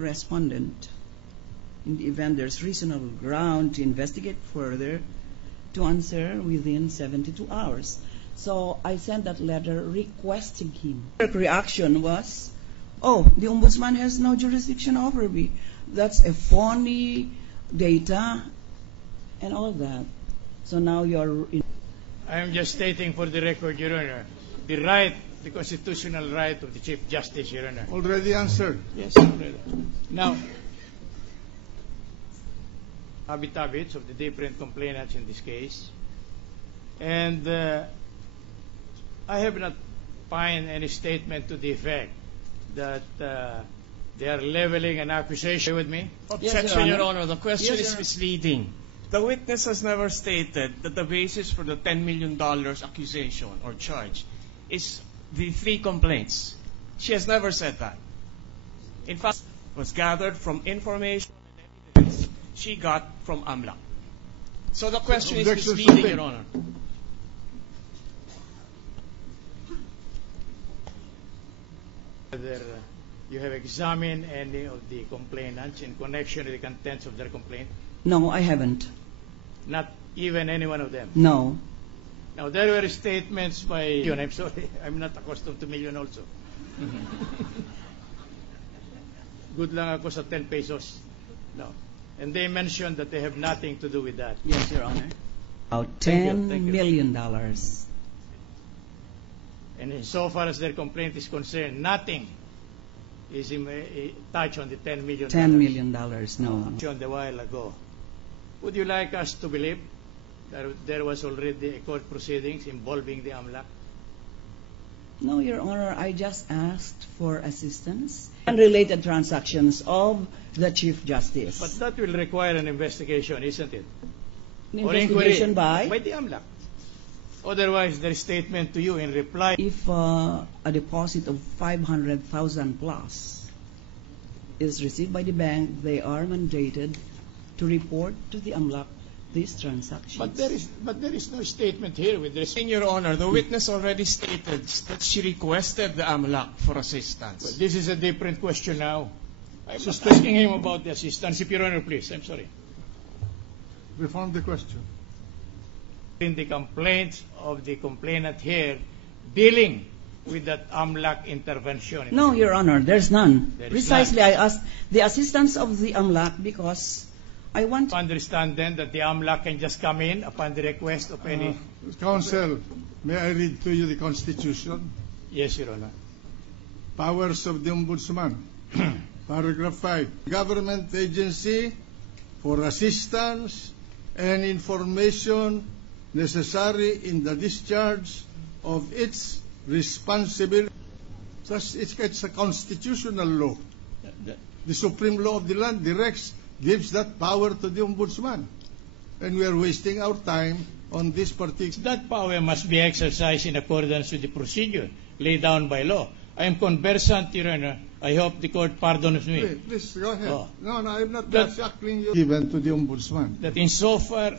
Respondent, in the event there's reasonable ground to investigate further, to answer within 72 hours. So I sent that letter requesting him. The reaction was, oh, the Ombudsman has no jurisdiction over me. That's a phony data and all that. So now you're in. I am just stating for the record, Your Honor, the constitutional right of the Chief Justice, Your Honor. Already answered. Yes, already. Now, habits of the different complainants in this case, and I have not found any statement to the effect that they are leveling an accusation with me. Objection, Yes, Your Honor. The question Yes, is Your misleading. The witness has never stated that the basis for the $10 million accusation or charge is the 3 complaints. She has never said that. In fact, it was gathered from information and evidence she got from AMLAC. So the question is Objection misleading, sustained. Your Honor. Whether you have examined any of the complainants in connection with the contents of their complaint? No, I haven't. Not even any one of them? No. Now, there were statements by Million. I'm sorry, I'm not accustomed to Million also. Good lang ako sa 10 pesos. No. And they mentioned that they have nothing to do with that. Yes, Your Honor. About Thank you, $10 thank you. million. And so far as their complaint is concerned, nothing is touched on the $10 million. $10 million, no. Mentioned a while ago. Would you like us to believe that there was already a court proceedings involving the AMLAC? No, Your Honor, I just asked for assistance and related transactions of the Chief Justice. But that will require an investigation, isn't it? An Or investigation inquiry by? the AMLAC. Otherwise, their statement to you in reply. If a deposit of 500,000 plus is received by the bank, they are mandated to report to the AMLAC these transactions. But there is no statement here with respect. In Your Honor, the witness already stated that she requested the AMLAC for assistance. Well, this is a different question now. I'm just asking him about the assistance. If Your Honor, please. I'm sorry. Reform the question. In the complaints of the complainant here, dealing with that AMLAC intervention. No, Your Honor, there's none. There is Precisely, none. I asked the assistance of the AMLAC because I want. Understand then that the AMLAC can just come in upon the request of any. Counsel, may I read to you the Constitution? Yes, Your Honor. Powers of the Ombudsman. Paragraph 5. Government agency for assistance and information necessary in the discharge of its responsibility. It's a constitutional law. The supreme law of the land gives that power to the Ombudsman. And we are wasting our time on this particular. That power must be exercised in accordance with the procedure laid down by law. I am conversant, Your Honor. I hope the court pardons me. Please, go ahead. Oh. No, I'm not That- shackling you. Given to the Ombudsman. That insofar,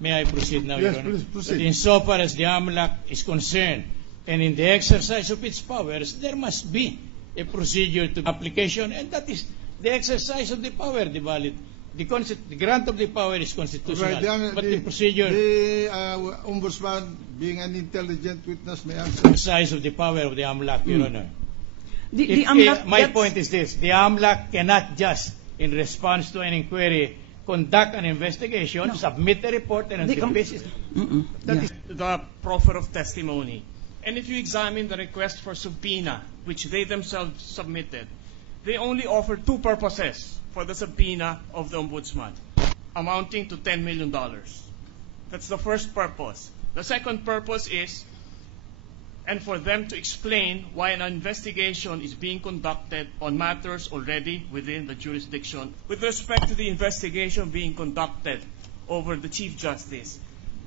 may I proceed now, Yes, Your Honor? please proceed. That insofar as the AMLAC is concerned, and in the exercise of its powers, there must be a procedure to application, and that is the exercise of the power, the valid. The grant of the power is constitutional, Right, but the procedure, The Ombudsman, being an intelligent witness, may answer. exercise of the power of the AMLAC, Your Honor. The AMLAC, My that's- point is this: the AMLAC cannot just, in response to an inquiry, conduct an investigation, No. submit a report, and on The the com- basis. That is the proffer of testimony. And if you examine the request for subpoena, which they themselves submitted, they only offer 2 purposes for the subpoena of the Ombudsman, amounting to $10 million. That's the first purpose. The second purpose is, and for them to explain why an investigation is being conducted on matters already within the jurisdiction with respect to the investigation being conducted over the Chief Justice.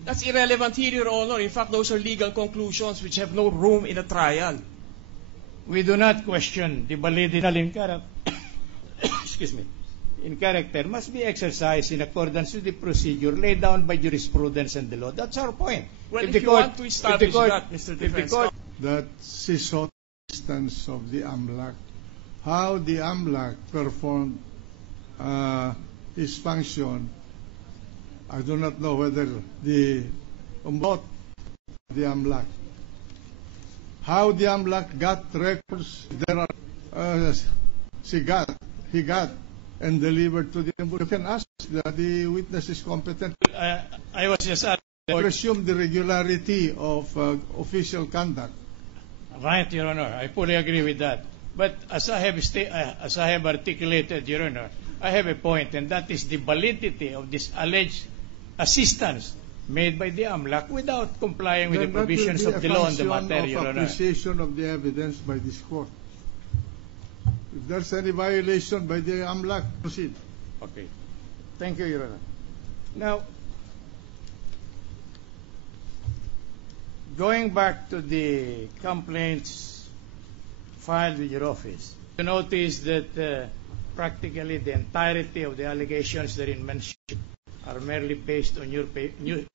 That's irrelevant here, Your Honor. In fact, those are legal conclusions which have no room in a trial. We do not question the validity. Excuse excuse me, in character must be exercised in accordance with the procedure laid down by jurisprudence and the law. That's our point. Well, if you want to establish that, Mr. Defense, that she sought assistance of the AMLAC. How the AMLAC performed his function, I do not know whether the AMLAC. How the AMLAC got records, there are he got and delivered to the ombudsman. You can ask that the witness is competent. I was just asking. Presume the regularity of official conduct. Right, Your Honor. I fully agree with that. But as I have articulated, Your Honor, I have a point, and that is the validity of this alleged assistance made by the AMLAC without complying with the provisions of the law on the matter, Your Honor. Appreciation of the evidence by this court. If there's any violation by the AMLAC, proceed. Okay. Thank you, Your Honor. Now, going back to the complaints filed with your office, you notice that practically the entirety of the allegations therein mentioned are merely based on your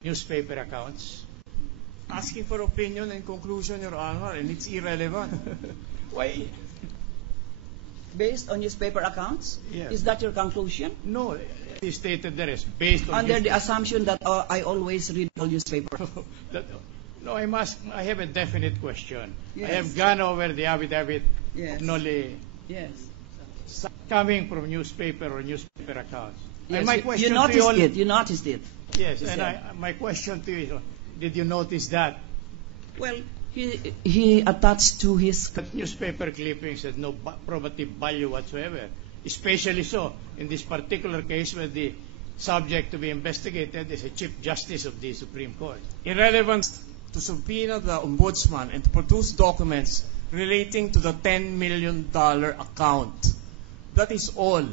newspaper accounts. asking for opinion and conclusion, Your Honor, and it's irrelevant. Why? Based on newspaper accounts? Yes. Is that your conclusion? No, he stated there is based on Under the assumption that I always read all newspapers. No, I have a definite question. Yes. I have gone over the affidavit Yes. of Noli Yes. coming from newspaper or newspaper accounts. Yes. And my question You to noticed all, it. You noticed it. Yes, You and said. my question to you is, did you notice that? Well, he attached to his. That newspaper clippings had no probative value whatsoever, especially so in this particular case where the subject to be investigated is a Chief Justice of the Supreme Court. Irrelevant to subpoena the ombudsman and to produce documents relating to the $10 million account. That is all.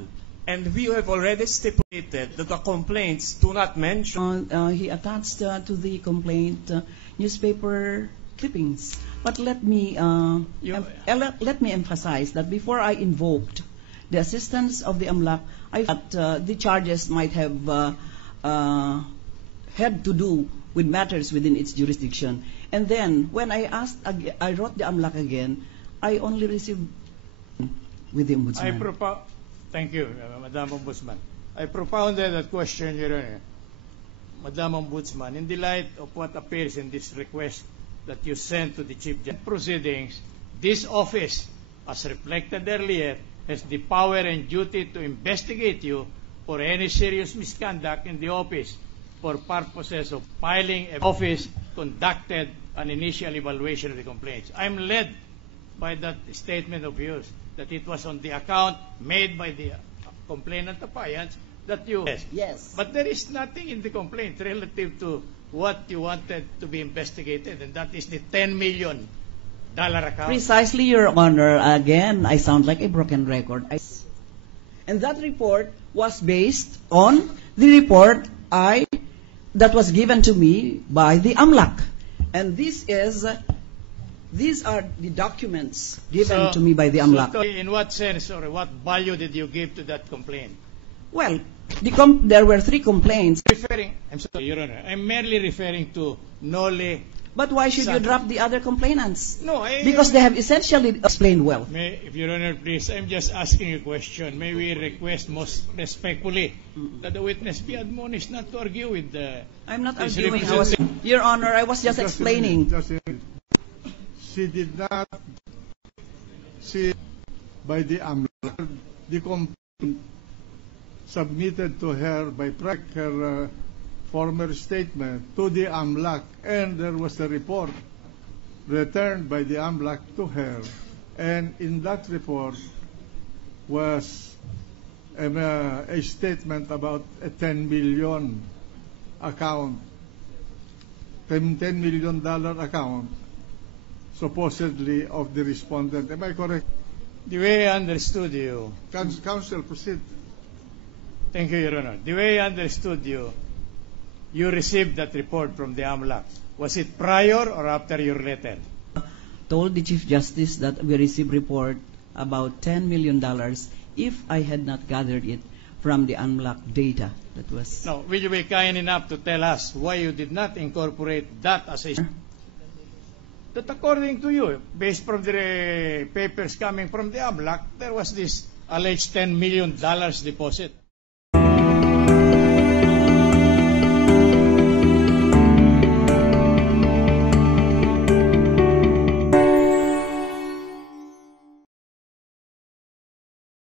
And we have already stipulated that the complaints do not mention. He attached to the complaint newspaper clippings. But let me emphasize that before I invoked the assistance of the AMLAC, I thought the charges might have had to do with matters within its jurisdiction. And then when I wrote the AMLAC again, I only received with the ombudsman. Thank you, Madam Ombudsman. I propounded that question, Your Honor, Madam Ombudsman, in the light of what appears in this request that you sent to the Chief Justice proceedings. This office, as reflected earlier, has the power and duty to investigate you for any serious misconduct in the office for purposes of filing. An office conducted an initial evaluation of the complaints. I'm led by that statement of yours that it was on the account made by the complainant appliance that you... Yes. But there is nothing in the complaint relative to what you wanted to be investigated, and that is the $10 million account. Precisely, Your Honor. Again, I sound like a broken record. And that report was based on the report that was given to me by the AMLAC. And these are the documents given to me by the AMLAC. So in what sense or what value did you give to that complaint? Well, there were 3 complaints. I'm sorry, Your Honor. I'm merely referring to Noli. But why should you drop the other complainants? No, because they have essentially explained well. If Your Honor, please, I'm just asking a question. May we request most respectfully that the witness be admonished not to argue with the... I'm not arguing. Your Honor, I was just explaining. She did not see by the AMLAC the complaint submitted to her by her former statement to the AMLAC, and there was a report returned by the AMLAC to her, and in that report was a statement about a $10 million account, $10 million account, supposedly of the respondent. Am I correct? The way I understood you... Counsel, proceed. Thank you, Your Honor. The way I understood you, you received that report from the AMLAC. Was it prior or after your letter? Told the Chief Justice that we received report about $10 million if I had not gathered it from the unlocked data that was... No, will you be kind enough to tell us why you did not incorporate that as a... That according to you, based from the papers coming from the AMLAC, there was this alleged $10 million deposit.